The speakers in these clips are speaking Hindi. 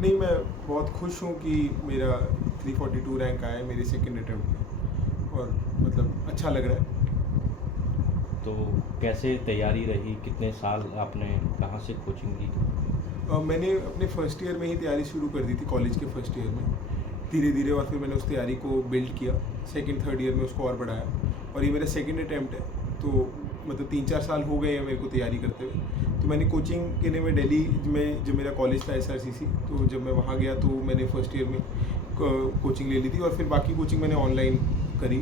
नहीं, मैं बहुत खुश हूँ कि मेरा 342 रैंक आया है मेरे सेकंड अटेम्प्ट में, और मतलब अच्छा लग रहा है। तो कैसे तैयारी रही? कितने साल आपने कहाँ से कोचिंग ली थी? मैंने अपने फर्स्ट ईयर में ही तैयारी शुरू कर दी थी, कॉलेज के फर्स्ट ईयर में धीरे धीरे, और फिर मैंने उस तैयारी को बिल्ड किया। सेकंड थर्ड ईयर में उसको और बढ़ाया, और ये मेरा सेकंड अटेम्प्ट है। तो मतलब 3-4 साल हो गए हैं मेरे को तैयारी करते हुए। तो मैंने कोचिंग के लिए मैं दिल्ली में, जो मेरा कॉलेज था SRCC, तो जब मैं वहाँ गया तो मैंने फर्स्ट ईयर में कोचिंग ले ली थी, और फिर बाकी कोचिंग मैंने ऑनलाइन करी,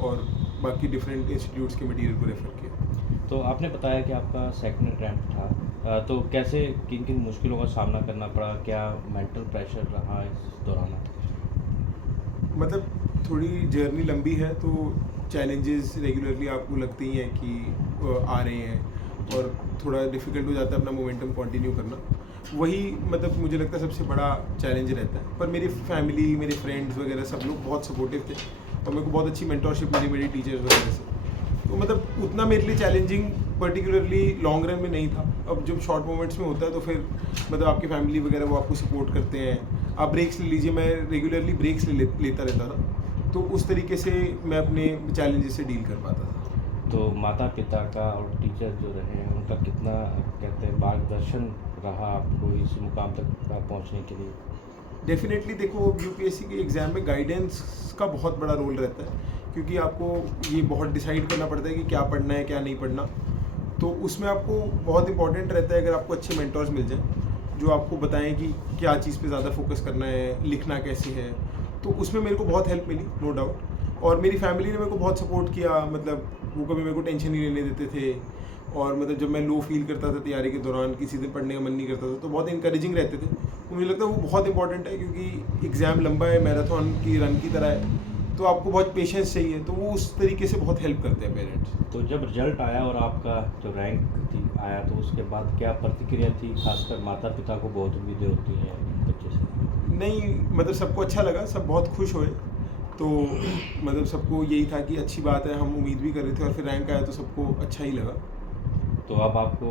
और बाकी डिफरेंट इंस्टीट्यूट्स के मटेरियल को रेफ़र किया। तो आपने बताया कि आपका सेकंड अटेम्प्ट था। तो कैसे किन किन मुश्किलों का सामना करना पड़ा? क्या मेंटल प्रेशर रहा इस दौरान आपके? मतलब थोड़ी जर्नी लंबी है, तो चैलेंजेस रेगुलरली आपको लगते ही हैं कि आ रहे हैं, जी। और थोड़ा डिफ़िकल्ट हो जाता है अपना मोमेंटम कंटिन्यू करना। वही मतलब मुझे लगता है सबसे बड़ा चैलेंज रहता है। पर मेरी फैमिली, मेरे फ्रेंड्स वगैरह सब लोग बहुत सपोर्टिव थे, और मेरे को बहुत अच्छी मेंटरशिप मिली मेरी टीचर्स वगैरह से। तो मतलब उतना मेरे लिए चैलेंजिंग पर्टिकुलरली लॉन्ग रन में नहीं था। अब जब शॉर्ट मोमेंट्स में होता है तो फिर मतलब आपकी फैमिली वगैरह वो आपको सपोर्ट करते हैं। आप ब्रेक्स ले लीजिए, मैं रेगुलरली ब्रेक्स लेता रहता था, तो उस तरीके से मैं अपने चैलेंजेस से डील कर पाता था। तो माता-पिता का और टीचर जो रहे हैं, उनका कितना कहते हैं मार्गदर्शन रहा आपको इस मुकाम तक पहुँचने के लिए? डेफिनेटली देखो, UPSC के एग्ज़ाम में गाइडेंस का बहुत बड़ा रोल रहता है, क्योंकि आपको ये बहुत डिसाइड करना पड़ता है कि क्या पढ़ना है क्या नहीं पढ़ना। तो उसमें आपको बहुत इंपॉर्टेंट रहता है अगर आपको अच्छे मेंटर्स मिल जाएं जो आपको बताएं कि क्या चीज़ पे ज़्यादा फोकस करना है, लिखना कैसे है। तो उसमें मेरे को बहुत हेल्प मिली, नो डाउट। और मेरी फैमिली ने मेरे को बहुत सपोर्ट किया, मतलब वो कभी मेरे को टेंशन नहीं लेने देते थे। और मतलब जब मैं लो फील करता था तैयारी के दौरान, किसी दिन पढ़ने का मन नहीं करता था, तो बहुत इंकरेजिंग रहते थे। तो मुझे लगता है वो बहुत इंपॉर्टेंट है, क्योंकि एग्ज़ाम लंबा है, मैराथन की रन की तरह है, तो आपको बहुत पेशेंस चाहिए। तो वो उस तरीके से बहुत हेल्प करते हैं पेरेंट्स। तो जब रिजल्ट आया और आपका जो रैंक थी आया, तो उसके बाद क्या प्रतिक्रिया थी? खासकर माता-पिता को बहुत उम्मीदें होती हैं बच्चे से। नहीं, मतलब सबको अच्छा लगा, सब बहुत खुश हुए। तो मतलब सबको यही था कि अच्छी बात है, हम उम्मीद भी कर रहे थे, और फिर रैंक आया तो सबको अच्छा ही लगा। तो अब आपको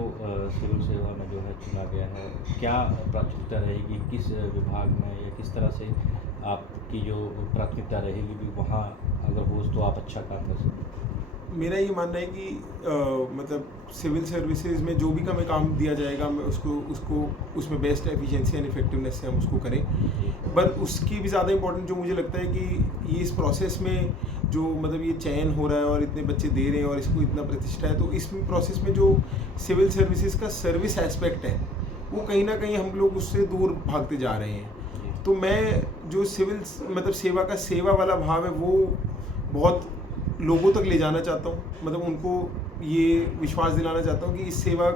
सिविल सेवा में जो है चुना गया है। क्या प्राथमिकता रहेगी? किस विभाग में या किस तरह से आपकी जो प्राथमिकता रहेगी भी वहाँ अगर हो तो आप अच्छा काम कर सकें? मेरा ये मानना है कि मतलब सिविल सर्विसेज में जो भी हमें काम दिया जाएगा, मैं उसको उसको उसमें बेस्ट एफिशिएंसी एंड इफेक्टिवनेस से हम उसको करें। जी। पर उसकी भी ज़्यादा इंपॉर्टेंट जो मुझे लगता है कि ये इस प्रोसेस में जो मतलब ये चयन हो रहा है और इतने बच्चे दे रहे हैं और इसको इतना प्रतिष्ठा है, तो इस प्रोसेस में जो सिविल सर्विसेज का सर्विस एस्पेक्ट है, वो कहीं ना कहीं हम लोग उससे दूर भागते जा रहे हैं। जी। तो मैं जो सिविल मतलब सेवा का सेवा वाला भाव है, वो बहुत लोगों तक ले जाना चाहता हूँ। मतलब उनको ये विश्वास दिलाना चाहता हूँ कि इस सेवा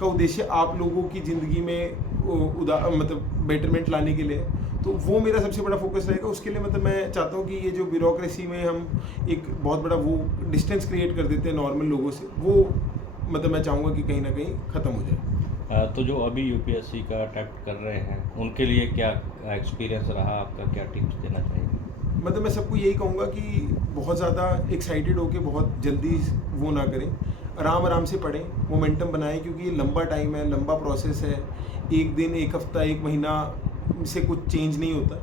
का उद्देश्य आप लोगों की ज़िंदगी में मतलब बेटरमेंट लाने के लिए है। तो वो मेरा सबसे बड़ा फोकस रहेगा। उसके लिए मतलब मैं चाहता हूँ कि ये जो ब्यूरोक्रेसी में हम एक बहुत बड़ा वो डिस्टेंस क्रिएट कर देते हैं नॉर्मल लोगों से, वो मतलब मैं चाहूँगा कि कहीं ना कहीं ख़त्म हो जाए। तो जो अभी यूपीएससी का अटेम्प्ट कर रहे हैं, उनके लिए क्या एक्सपीरियंस रहा आपका? क्या टिप्स देना चाहेंगे? मतलब मैं सबको यही कहूँगा कि बहुत ज़्यादा एक्साइटेड होके बहुत जल्दी वो ना करें, आराम आराम से पढ़ें, मोमेंटम बनाएं, क्योंकि ये लंबा टाइम है, लंबा प्रोसेस है। एक दिन, एक हफ्ता, एक महीना से कुछ चेंज नहीं होता।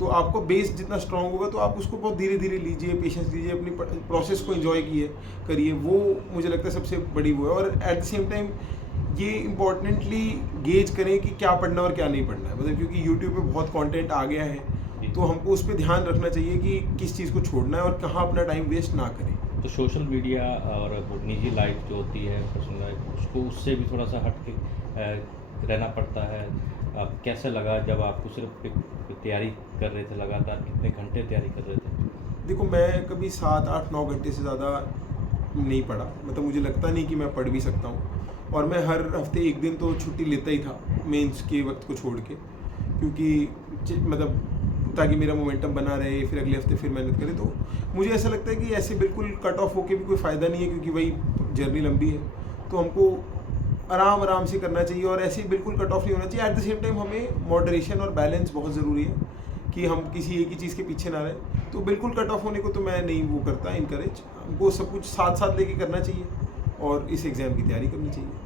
तो आपको बेस जितना स्ट्रांग होगा, तो आप उसको बहुत धीरे धीरे लीजिए, पेशेंस लीजिए, अपनी प्रोसेस को एंजॉय करिए। वो मुझे लगता है सबसे बड़ी वो है। और एट द सेम टाइम ये इम्पोर्टेंटली गेज करें कि क्या पढ़ना और क्या नहीं पढ़ना है, मतलब क्योंकि यूट्यूब पे बहुत कंटेंट आ गया है, जी। तो हमको उस पर ध्यान रखना चाहिए कि किस चीज़ को छोड़ना है और कहाँ अपना टाइम वेस्ट ना करें। तो सोशल मीडिया और वो निजी लाइफ जो होती है, पर्सनल लाइफ, उसको उससे भी थोड़ा सा हट के रहना पड़ता है। कैसे लगा जब आपको सिर्फ तैयारी कर रहे थे लगातार? कितने घंटे तैयारी कर रहे थे? देखो, मैं कभी 7, 8, 9 घंटे से ज़्यादा नहीं पढ़ा, मतलब मुझे लगता नहीं कि मैं पढ़ भी सकता हूँ। और मैं हर हफ्ते एक दिन तो छुट्टी लेता ही था मेंस के वक्त को छोड़ के, क्योंकि मतलब ताकि मेरा मोमेंटम बना रहे, फिर अगले हफ्ते फिर मेहनत करें। तो मुझे ऐसा लगता है कि ऐसे बिल्कुल कट ऑफ होके भी कोई फ़ायदा नहीं है, क्योंकि वही जर्नी लंबी है। तो हमको आराम आराम से करना चाहिए, और ऐसे ही बिल्कुल कट ऑफ नहीं होना चाहिए। एट द सेम टाइम हमें मॉडरेशन और बैलेंस बहुत ज़रूरी है, कि हम किसी एक ही चीज़ के पीछे ना रहें। तो बिल्कुल कट ऑफ होने को तो मैं नहीं वो करता इनकरेज, हमको सब कुछ साथ साथ लेके करना चाहिए और इस एग्ज़ाम की तैयारी करनी चाहिए।